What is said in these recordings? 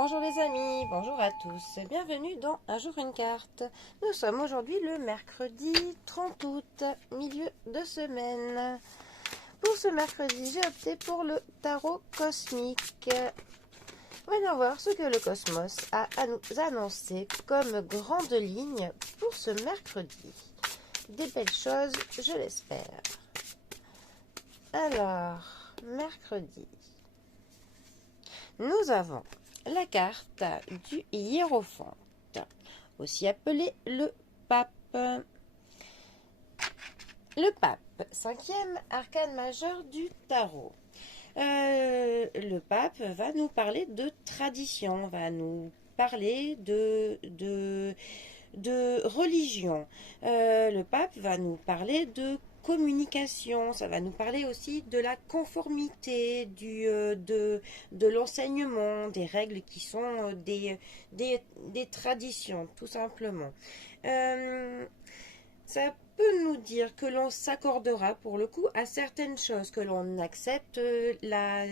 Bonjour les amis, bonjour à tous, bienvenue dans Un jour une carte. Nous sommes aujourd'hui le mercredi 30 août, milieu de semaine. Pour ce mercredi, j'ai opté pour le tarot cosmique. Voyons voir ce que le cosmos a à nous annoncer comme grande ligne pour ce mercredi. Des belles choses, je l'espère. Alors, mercredi, nous avons la carte du hiérophante, aussi appelé le pape. Le pape, cinquième arcane majeur du tarot. Le pape va nous parler de tradition, va nous parler de religion. Le pape va nous parler de communication, ça va nous parler aussi de la conformité, de l'enseignement, des règles qui sont des traditions, tout simplement. Ça peut nous dire que l'on s'accordera pour le coup à certaines choses, que l'on accepte la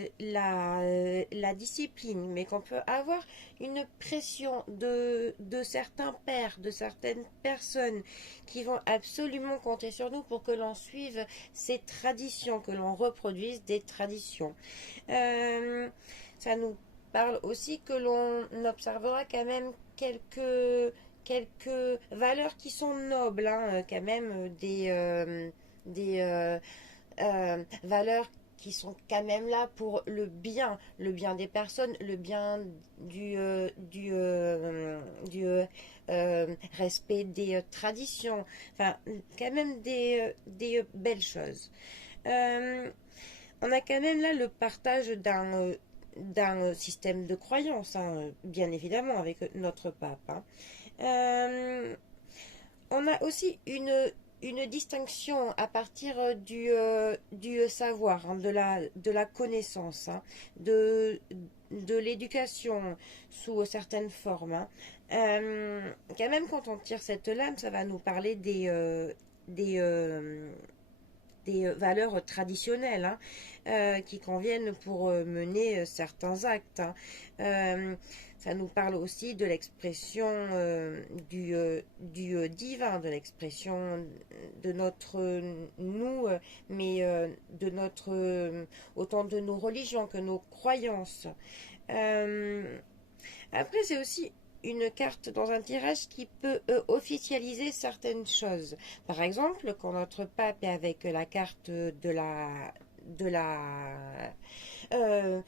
discipline, mais qu'on peut avoir une pression de certains pères, de certaines personnes qui vont absolument compter sur nous pour que l'on suive ces traditions, que l'on reproduise des traditions. Ça nous parle aussi que l'on observera quand même quelques valeurs qui sont nobles, hein, quand même des valeurs qui sont quand même là pour le bien des personnes, le bien du respect des traditions, enfin quand même des belles choses. On a quand même là le partage d'un système de croyance, hein, bien évidemment, avec notre pape. Hein. On a aussi une distinction à partir du savoir, hein, de la connaissance, hein, de l'éducation sous certaines formes. Hein. Quand même, quand on tire cette lame, ça va nous parler des valeurs traditionnelles, hein, qui conviennent pour mener certains actes. Hein. Ça nous parle aussi de l'expression du divin, de l'expression de notre nous, mais de notre autant de nos religions que nos croyances. Après, c'est aussi une carte dans un tirage qui peut officialiser certaines choses. Par exemple, quand notre pape est avec la carte de la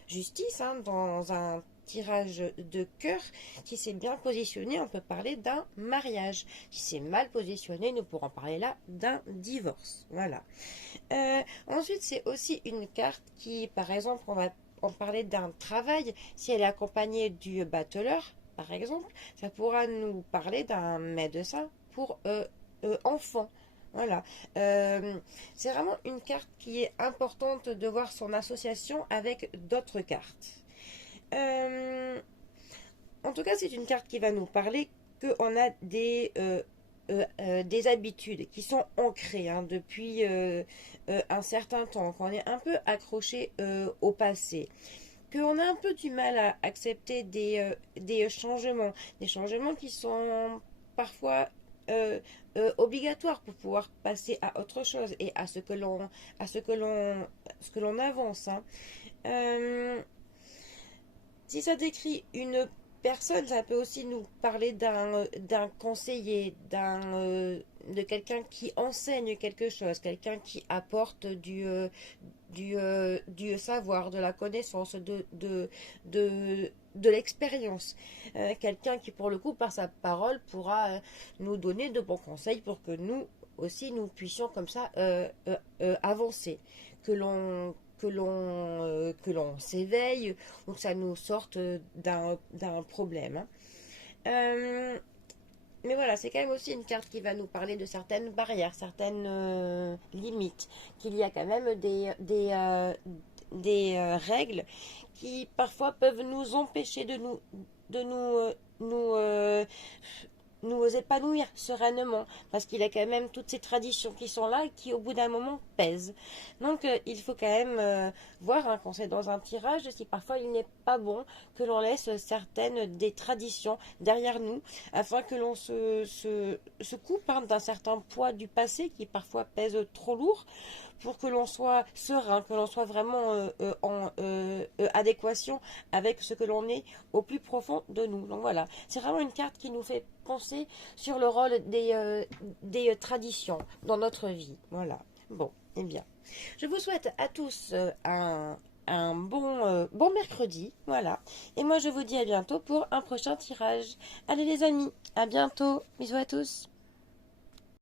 justice, hein, dans un tirage de cœur, si c'est bien positionné, on peut parler d'un mariage. Si c'est mal positionné, nous pourrons parler là d'un divorce. Voilà. Ensuite, c'est aussi une carte qui, par exemple, on va en parler d'un travail. Si elle est accompagnée du battleur, par exemple, ça pourra nous parler d'un médecin pour enfants. Voilà. C'est vraiment une carte qui est importante de voir son association avec d'autres cartes. En tout cas, c'est une carte qui va nous parler qu'on a des habitudes qui sont ancrées, hein, depuis un certain temps, qu'on est un peu accroché au passé, qu'on a un peu du mal à accepter des changements qui sont parfois obligatoires pour pouvoir passer à autre chose et à ce que l'on avance. Hein. Si ça décrit une personne, ça peut aussi nous parler d'un conseiller, de quelqu'un qui enseigne quelque chose, quelqu'un qui apporte du savoir, de la connaissance, de l'expérience. Quelqu'un qui, pour le coup, par sa parole, pourra nous donner de bons conseils pour que nous aussi, nous puissions comme ça avancer. Que l'on s'éveille ou que ça nous sorte d'un problème. Hein. Mais voilà, c'est quand même aussi une carte qui va nous parler de certaines barrières, certaines limites, qu'il y a quand même des règles qui parfois peuvent nous empêcher de nous nous épanouir sereinement, parce qu'il y a quand même toutes ces traditions qui sont là et qui au bout d'un moment pèsent. Donc il faut quand même voir hein, quand c'est dans un tirage si parfois il n'est pas bon que l'on laisse certaines des traditions derrière nous afin que l'on se coupe hein, d'un certain poids du passé qui parfois pèse trop lourd pour que l'on soit serein, que l'on soit vraiment en adéquation avec ce que l'on est au plus profond de nous. Donc voilà, c'est vraiment une carte qui nous fait penser sur le rôle des traditions dans notre vie. Voilà. Bon, eh bien, je vous souhaite à tous un bon mercredi. Voilà. Et moi, je vous dis à bientôt pour un prochain tirage. Allez les amis, à bientôt. Bisous à tous.